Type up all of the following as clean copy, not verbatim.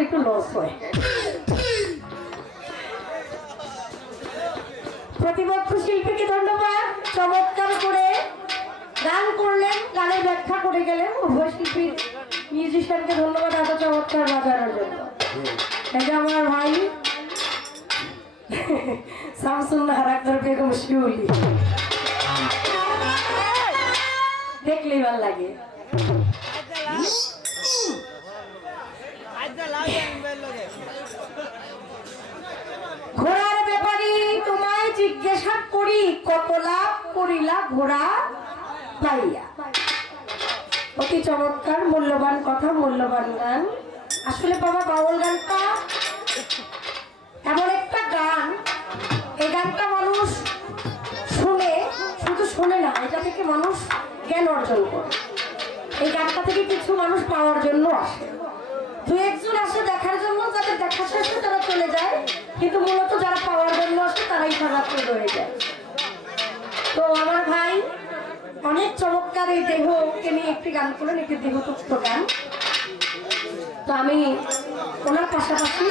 আমাদের একটু লস হয়। প্রতিপক্ষ শিল্পীকে ধন্যবাদ, চমৎকার করে গান করলেন, গানের ব্যাখ্যা করে গেলেন। উভয় শিল্পীর মিউজিশিয়ানকে ধন্যবাদ এত চমৎকার বাজানোর জন্য। এটা আমার ভাই শামসুন্নাহার আক্তার বেগম শিউলি, দেখলেই ভাল লাগে। ঘোড়ার ব্যাপারে তোমায় জিজ্ঞাসা করি, কত লাভ করিলা ঘোড়া পাইয়া। অতি চমৎকার, মূল্যবান কথা, মূল্যবান গান। আসলে বাবা বাউল গানটা এমন একটা গান, এই গানটা মানুষ শুনে, শুধু শুনে না, এটা থেকে মানুষ জ্ঞান অর্জন করে। এই গানটা থেকে কিছু মানুষ পাওয়ার জন্য আসে, দু একজন আসে দেখার জন্য, যাদের দেখা শেষে তারা চলে যায়, কিন্তু মূলত যারা পাওয়ার জন্য আসে তারাই সারাত্রি রয়ে যায়। তো আমার ভাই অনেক চমৎকার এই দেহকে নিয়ে একটি গান করলেন, একটি দেহতত্ত্ব গান। তো আমি ওনার পাশাপাশি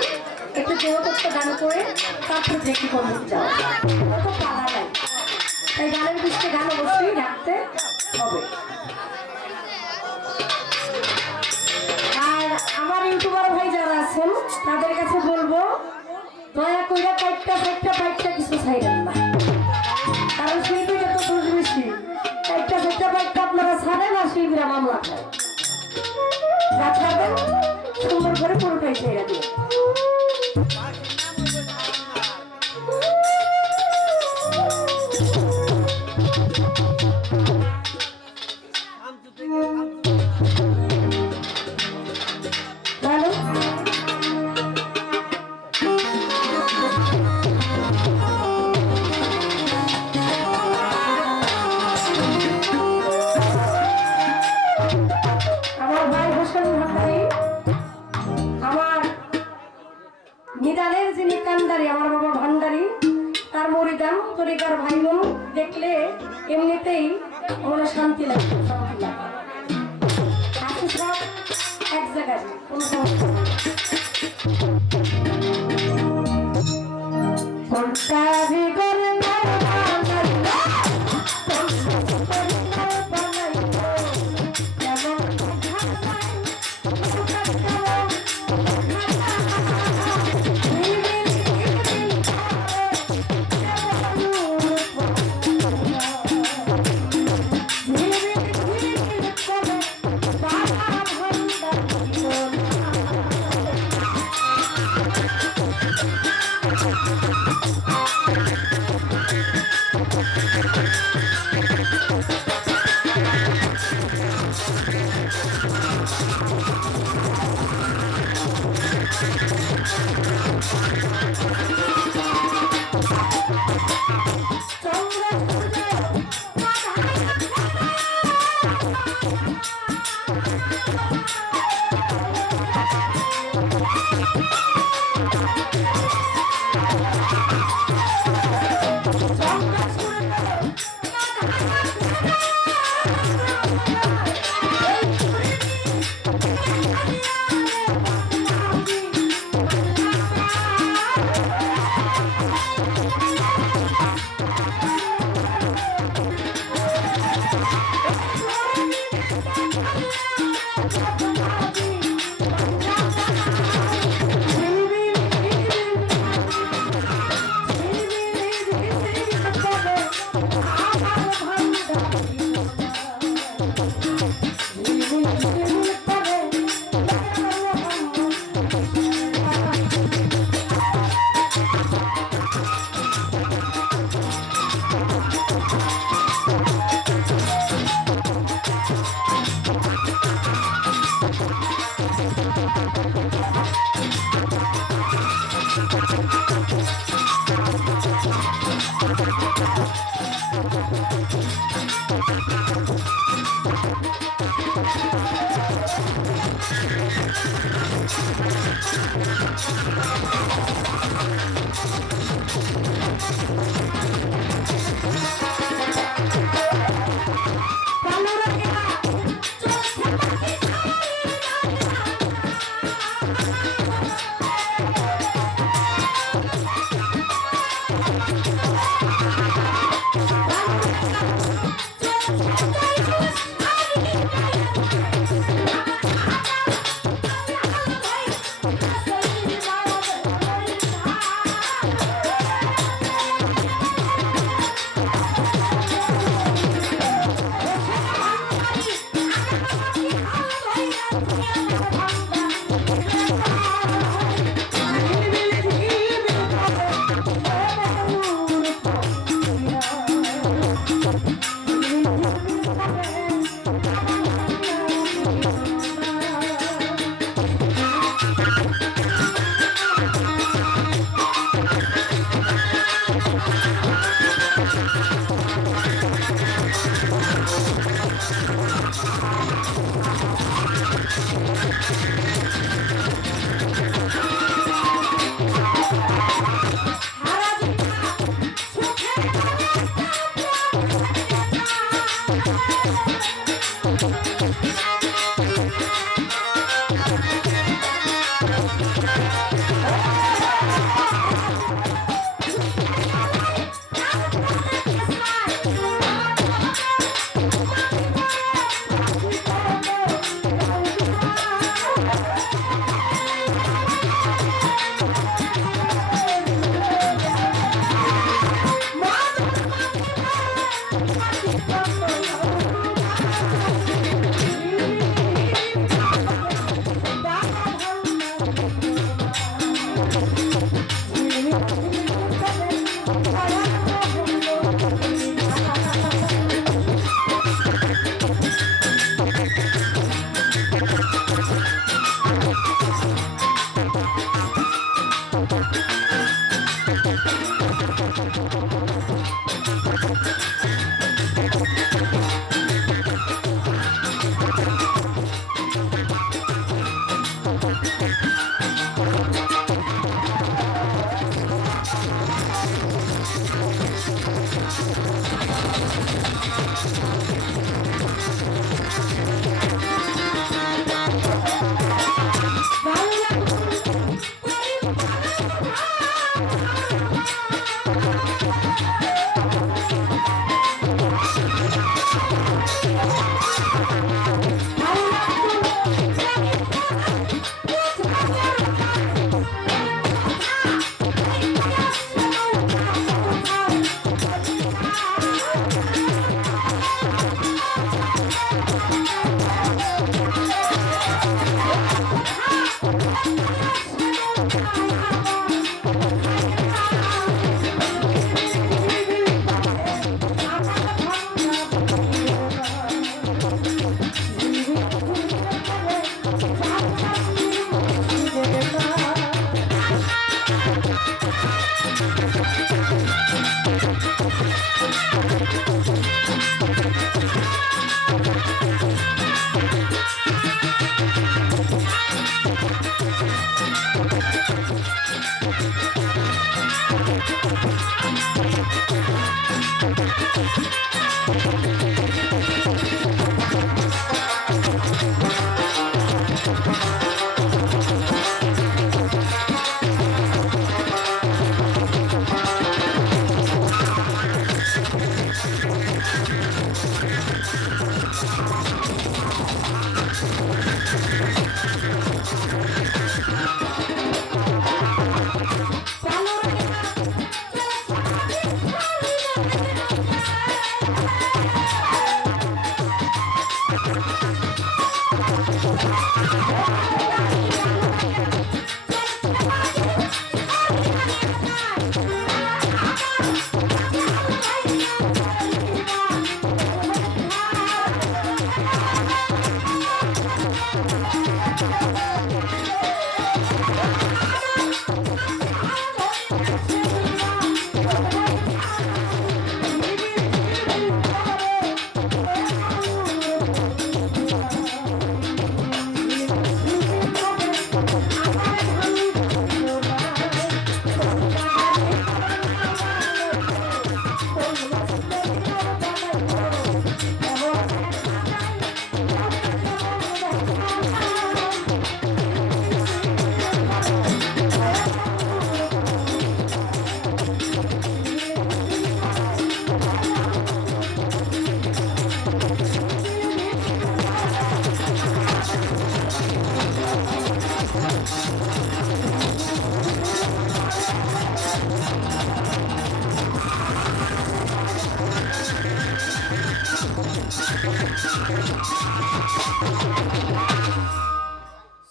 একটু দেহতত্ত্ব গান করে তারপর দেখি করতে যাও, অত পালা নাই, তাই গানের বিষয়ে গান অবশ্যই রাখতে হবে। আর আমার ইউটিউবার ভাই যারা আছেন তাদের কাছে বলবো, দয়া কইরা পাইটটা কিছু চাইলেন না, কারণ শিল্পীটা তো দোষ বেশি। পাইটটা আপনারা ছাড়েন আর শিল্পীরা মামলা খায়, যা ছাড়বেন সুন্দর করে পুরোটাই ছেড়ে দিয়ে। নিদানের যিনি কান্দারি, আমার বাবা ভান্ডারি, তার মরিদাম তরিকার ভাই বোন দেখলে এমনিতেই মনে শান্তি লাগে, শান্তি লাগে। আছে সব এক জায়গায়, কোনো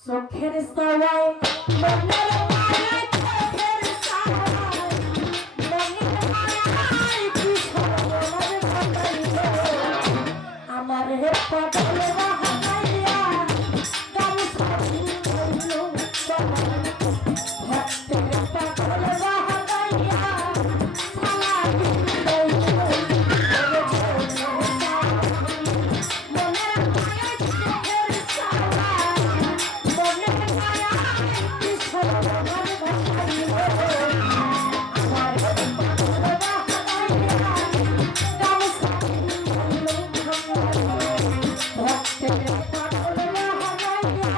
চোখের সবাই মনের মায়ায় চোখের সবাই মনের মায়ায় কি সর্বনাশ ঘটাইল আমার হে পাগল বাহাইয়া গামছা হইল তোমার ভক্তের পাগল বাহাইয়া সালা হইল মনের মায়ায় চোখের সবাই মনের মায়ায় কি সর্বনাশ ঘটাইল আমার হে পাগল বাহাইয়া গামছা হইল তোমার ভক্তের পাগল বাহাইয়া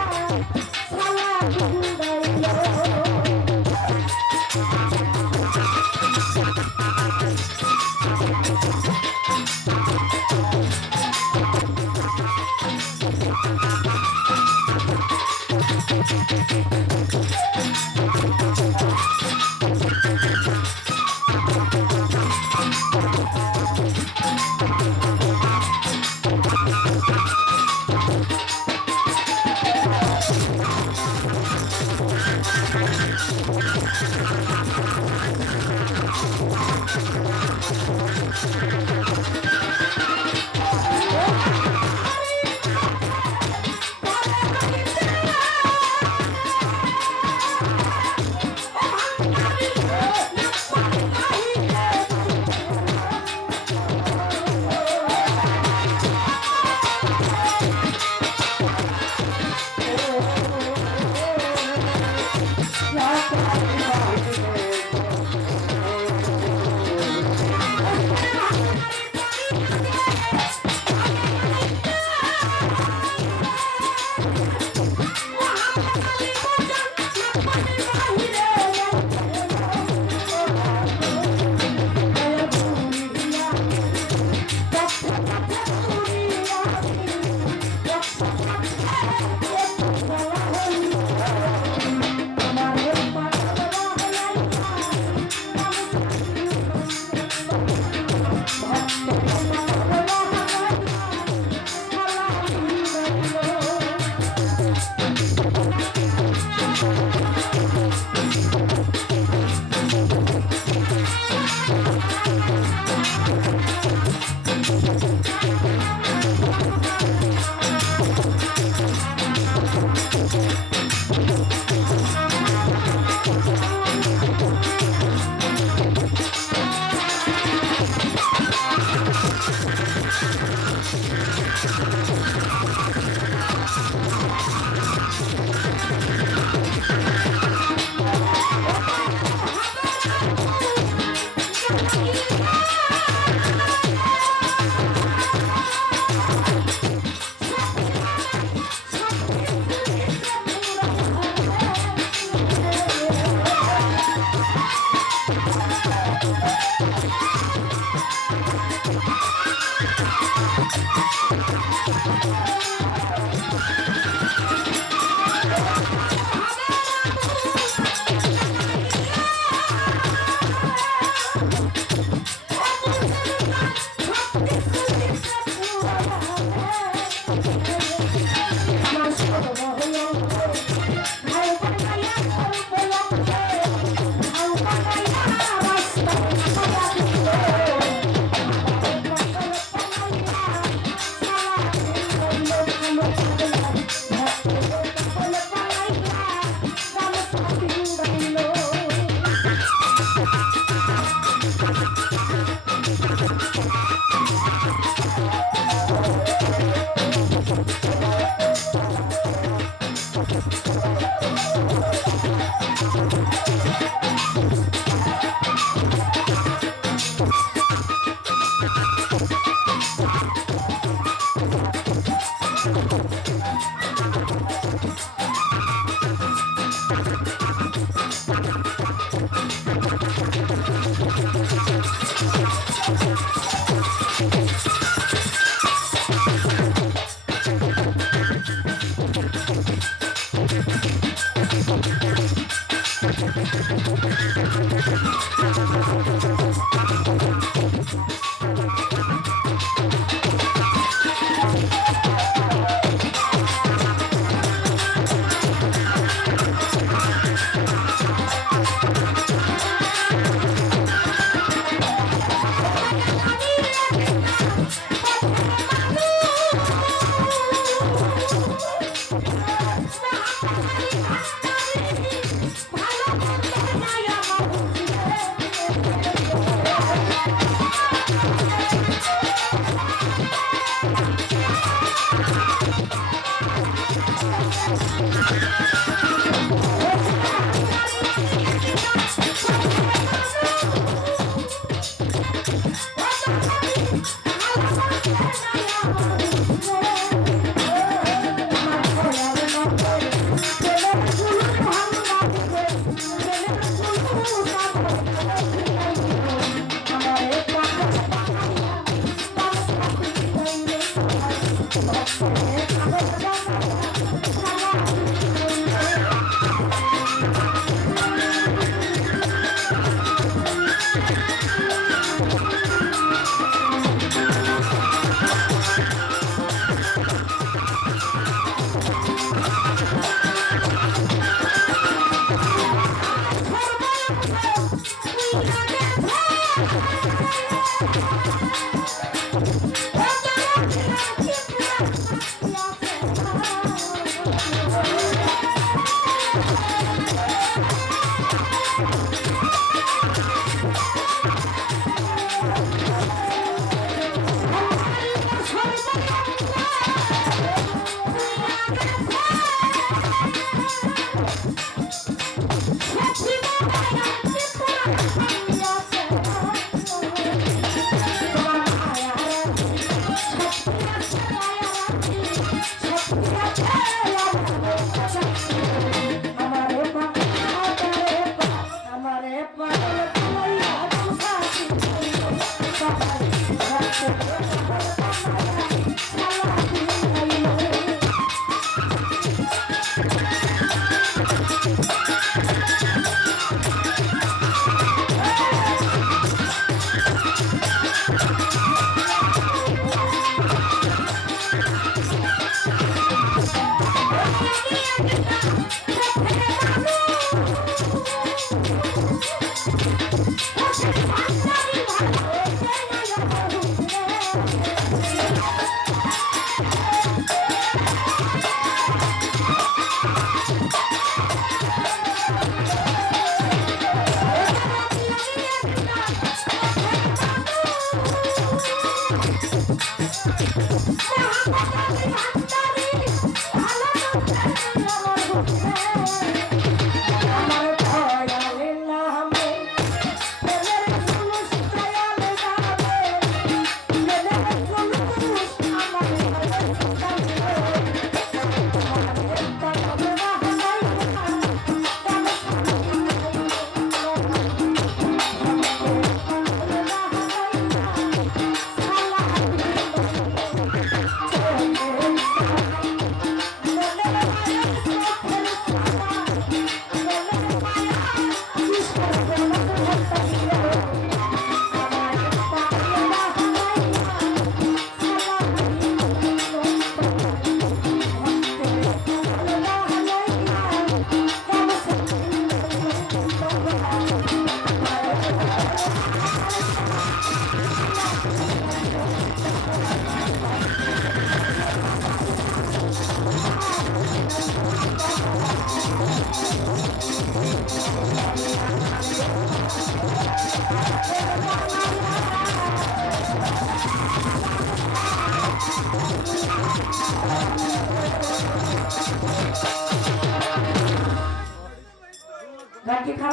সালা হইল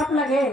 খারাপ লাগে?